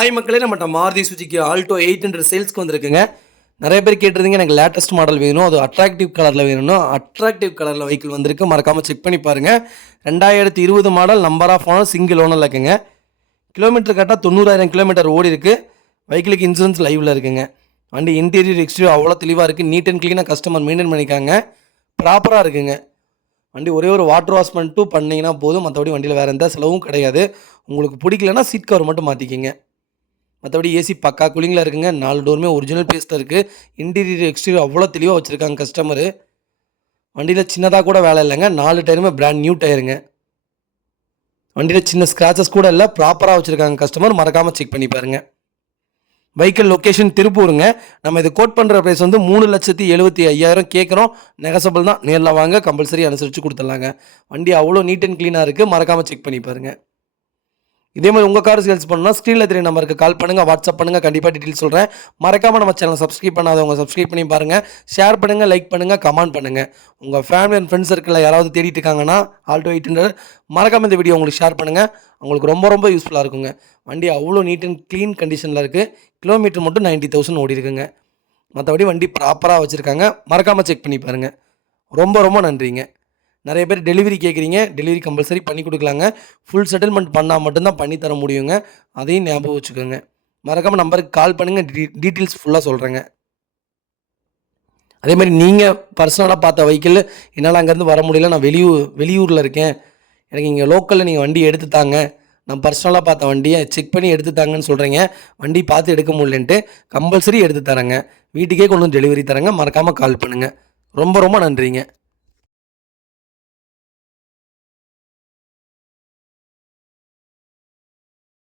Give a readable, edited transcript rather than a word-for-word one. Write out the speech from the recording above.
Hi மக்களே, நம்மகிட்ட Maruti சுஜுக்கி Alto 800 சேல்ஸ்க்கு வந்திருக்குங்க. நிறைய பேர் கேட்டிருந்தீங்க, எனக்கு லேட்டஸ்ட் மாடல் வேணும், அது அட்ராக்டிவ் கலரில் வேணும்னா அட்ராக்டிவ் கலரில் வெஹிக்கிள் வந்திருக்கு. மறக்காமல் செக் பண்ணி பாருங்கள். 2020 model, number of owner, single ஓனரில் இருக்குங்க. கிலோமீட்டர் கரெக்டாக 90,000 கிலோமீட்டர் ஓடி இருக்குது. வெஹிக்கிளுக்கு இன்சூரன்ஸ் லைவில் இருக்குங்க. வண்டி இன்டீரியர் எக்ஸ்டீரியர் அவ்வளோ தெளிவாக இருக்குது. நீட் அண்ட் க்ளீனாக கஸ்டமர் மெயின்டைன் பண்ணிக்காங்க. ப்ராப்பராக இருக்குங்க. வண்டி ஒரே ஒரு வாட்டர் வாஷ் பண்ணிட்டு பண்ணிங்கன்னா போதும். மற்றபடி வண்டியில் வேறு எந்த செலவும் கிடையாது. உங்களுக்கு பிடிக்கலன்னா சீட் கவர் மட்டும் மாற்றிக்கிங்க. மற்றபடி ஏசி பக்கா கூலிங்கில் இருக்குங்க. 4 டோருமே ஒரிஜினல் பேஸில் இருக்குது. இன்டீரியர் எக்ஸ்டீரியர் அவ்வளோ தெளிவாக வச்சுருக்காங்க கஸ்டமரு. வண்டியில் சின்னதாக கூட வேலை இல்லைங்க. 4 டயருமே பிராண்ட் நியூ டயருங்க. வண்டியில் சின்ன ஸ்க்ராச்சஸ் கூட இல்லை. ப்ராப்பராக வச்சுருக்காங்க கஸ்டமர். மறக்காமல் செக் பண்ணி பாருங்கள். வெஹிக்கிள் லொக்கேஷன் திருப்பூருங்க. நம்ம இது கோட் பண்ணுற ப்ரைஸ் வந்து 3,75,000 கேட்குறோம். நெகசபிள் தான். நேரில் வாங்க, கம்பல்சரி அனுசரித்து கொடுத்துடலாங்க. வண்டி அவ்வளோ நீட் அண்ட் க்ளீனாக இருக்குது. மறக்காமல் செக் பண்ணி பாருங்கள். இதே மாதிரி உங்கள் கார் சேல்ஸ் பண்ணால் ஸ்க்ரீனில் தெரிய நம்பருக்கு கால் பண்ணுங்கள், வாட்ஸ்அப் பண்ணுங்கள். கண்டிப்பாக டீட்டெயில்ஸ் சொல்கிறேன். மறக்காமல் நம்ம சேனல் சப்ஸ்கிரைப் பண்ணாதவங்க சப்ஸ்கிரைப் பண்ணி பாருங்கள். ஷேர் பண்ணுங்கள், லைக் பண்ணுங்கள், கமெண்ட் பண்ணுங்கள். உங்கள் ஃபேமிலி அண்ட் ஃப்ரெண்ட்ஸ் சர்க்கிளில் யாராவது தேடிட்டு இருக்காங்கன்னா ஆல்டோ 800 மறக்காமல் இந்த வீடியோ உங்களுக்கு ஷேர் பண்ணுங்கள். உங்களுக்கு ரொம்ப ரொம்ப யூஸ்ஃபுல்லாக இருக்குங்க. வண்டி அவ்வளோ நீட் அண்ட் க்ளீன் கண்டிஷனில் இருக்குது. கிலோமீட்டர் மட்டும் 90,000 ஓடி இருக்குங்க. மற்றபடி வண்டி ப்ராப்பராக வச்சுருக்காங்க. மறக்காமல் செக் பண்ணி பாருங்கள். ரொம்ப ரொம்ப நன்றிங்க. நிறைய பேர் டெலிவரி கேட்குறீங்க. டெலிவரி கம்பல்சரி பண்ணி கொடுக்கலாங்க. ஃபுல் செட்டில்மெண்ட் பண்ணால் மட்டும்தான் பண்ணி தர முடியுங்க. அதையும் ஞாபகம் வச்சுக்கோங்க. மறக்காமல் நம்பருக்கு கால் பண்ணுங்கள். டீட்டெயில்ஸ் ஃபுல்லாக சொல்கிறேங்க. அதே மாதிரி நீங்கள் பர்சனலாக பார்த்த வெஹிக்கிள் என்னால் அங்கேருந்து வர முடியல, நான் வெளியூரில் இருக்கேன், எனக்கு இங்கே லோக்கலில் நீங்கள் வண்டி எடுத்துத்தாங்க, நான் பர்சனலாக பார்த்த வண்டியை செக் பண்ணி எடுத்துத்தாங்கன்னு சொல்கிறீங்க. வண்டி பார்த்து எடுக்க முடியலன்ட்டு கம்பல்சரி எடுத்து தரேங்க. வீட்டுக்கே கொண்டு வந்து டெலிவரி தரேங்க. மறக்காமல் கால் பண்ணுங்கள். ரொம்ப ரொம்ப நன்றிங்க.